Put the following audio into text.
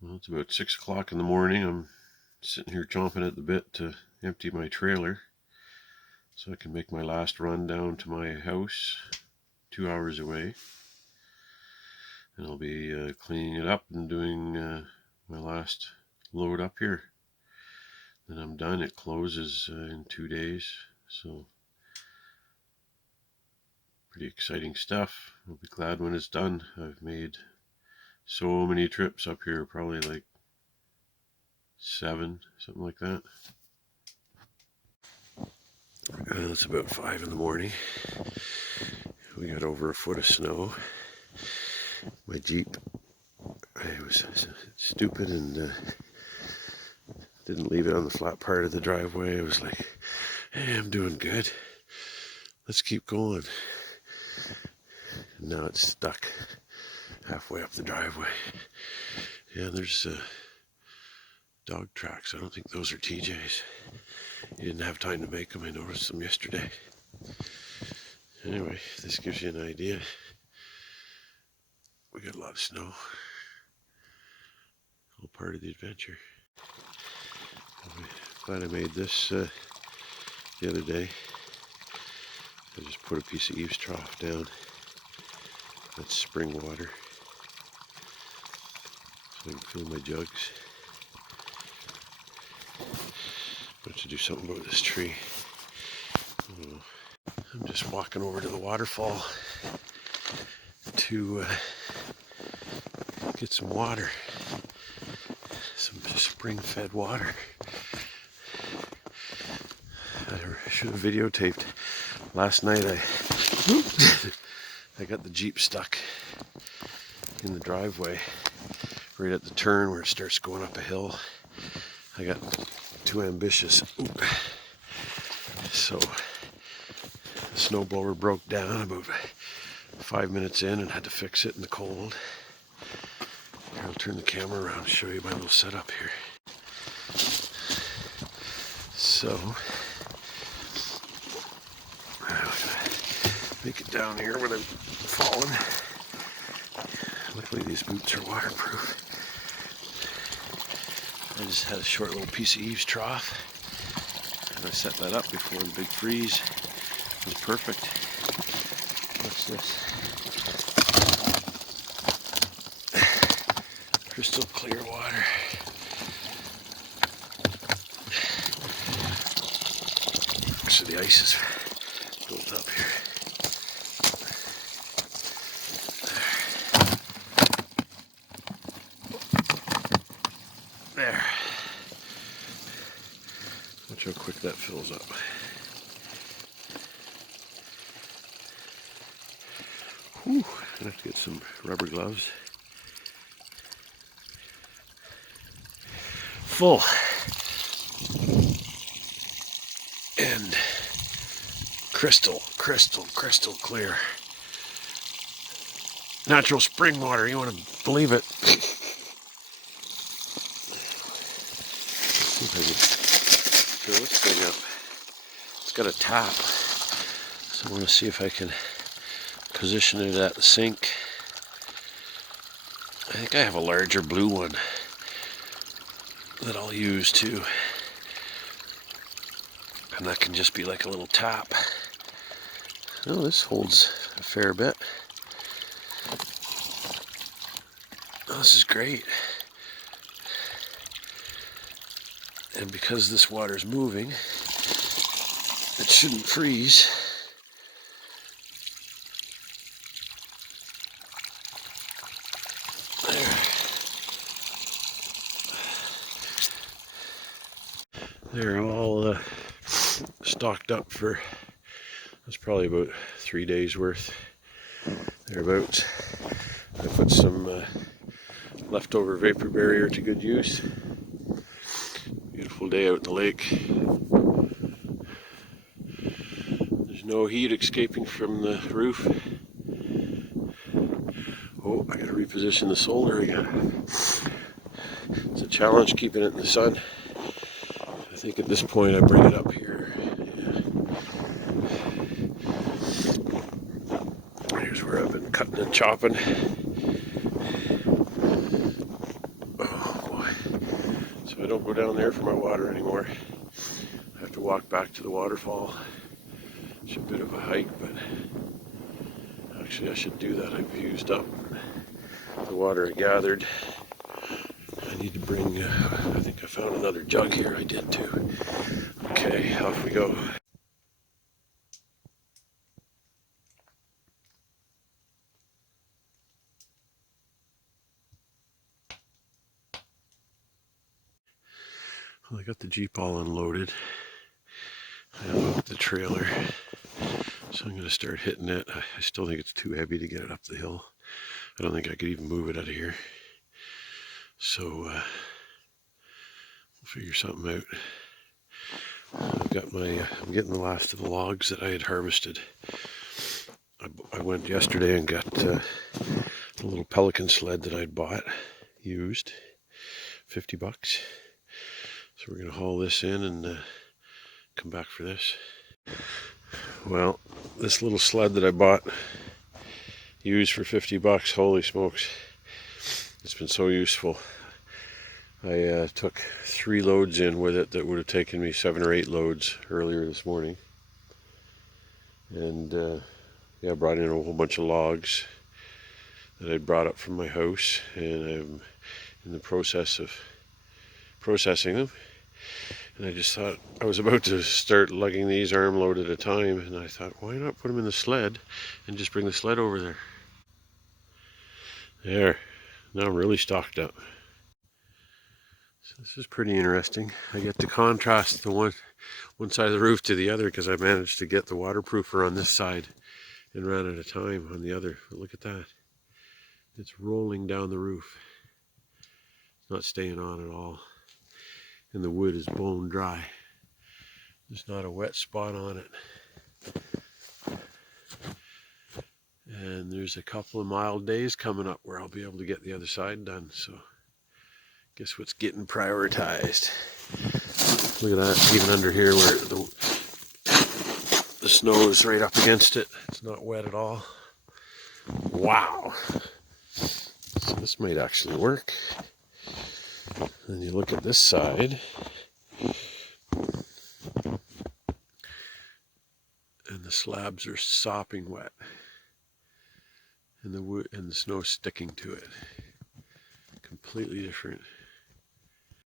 Well, it's about 6 o'clock in the morning. I'm sitting here chomping at the bit to empty my trailer so I can make my last run down to my house 2 hours away. And I'll be cleaning it up and doing my last load up here. Then I'm done. It closes in 2 days. So pretty exciting stuff. I'll be glad when it's done. I've made so many trips up here, probably like 7, something like that. It's about 5 in the morning. We got over a foot of snow. My Jeep, I was stupid and didn't leave it on the flat part of the driveway. I was like, hey, I'm doing good. Let's keep going. And now it's stuck halfway up the driveway. Yeah, there's dog tracks. I don't think those are TJ's. You didn't have time to make them. I noticed them yesterday. Anyway, this gives you an idea. We got a lot of snow. All part of the adventure. I'm glad I made this the other day. I just put a piece of eaves trough down. That's spring water. So I can fill my jugs. I have to do something about this tree. I'm just walking over to the waterfall to get some water. Some spring-fed water. I should have videotaped. Last night I got the Jeep stuck in the driveway right at the turn where it starts going up a hill. I got too ambitious. So the snowblower broke down about 5 minutes in and had to fix it in the cold. I'll turn the camera around and show you my little setup here. So I'm gonna make it down here without falling. Luckily these boots are waterproof. I just had a short little piece of eaves trough and I set that up before the big freeze. It was perfect. What's this? Crystal clear water. So the ice is built up here. There. Watch how quick that fills up. Whew, I have to get some rubber gloves. Full. And crystal clear. Natural spring water, you want to believe it. See if I can fill this thing up. It's got a tap, so I want to see if I can position it at the sink. I think I have a larger blue one that I'll use too. And that can just be like a little tap. Oh, this holds a fair bit. Oh, this is great. And because this water is moving, it shouldn't freeze. They're all stocked up for, that's probably about 3 days worth, thereabouts. I put some leftover vapor barrier to good use. Beautiful day out in the lake. There's no heat escaping from the roof. Oh, I gotta reposition the solar again. It's a challenge keeping it in the sun. I think at this point I bring it up here. Yeah. Here's where I've been cutting and chopping. Oh. So I don't go down there for my water anymore. I have to walk back to the waterfall. It's a bit of a hike, but actually I should do that. I've used up the water I gathered. I need to bring, I think I found another jug here. I did too. Okay, off we go. Well, I got the Jeep all unloaded. I unloaded the trailer. So I'm going to start hitting it. I still think it's too heavy to get it up the hill. I don't think I could even move it out of here. So we'll figure something out. I'm getting the last of the logs that I had harvested. I went yesterday and got the little Pelican sled that I'd bought, used, $50. So we're going to haul this in and come back for this. Well, this little sled that I bought, used for $50, holy smokes. It's been so useful. I took 3 loads in with it that would have taken me 7 or 8 loads earlier this morning. And yeah, I brought in a whole bunch of logs that I'd brought up from my house, and I'm in the process of processing them. And I just thought, I was about to start lugging these armload at a time, and I thought, why not put them in the sled and just bring the sled over there? There, now I'm really stocked up. So this is pretty interesting. I get to contrast the one side of the roof to the other because I managed to get the waterproofer on this side and ran out of time on the other. But look at that. It's rolling down the roof. It's not staying on at all. And the wood is bone dry. There's not a wet spot on it. And there's a couple of mild days coming up where I'll be able to get the other side done. So guess what's getting prioritized. Look at that, even under here where the snow is right up against it. It's not wet at all. Wow. So this might actually work. Then you look at this side, and the slabs are sopping wet, and the wood and the snow sticking to it. Completely different.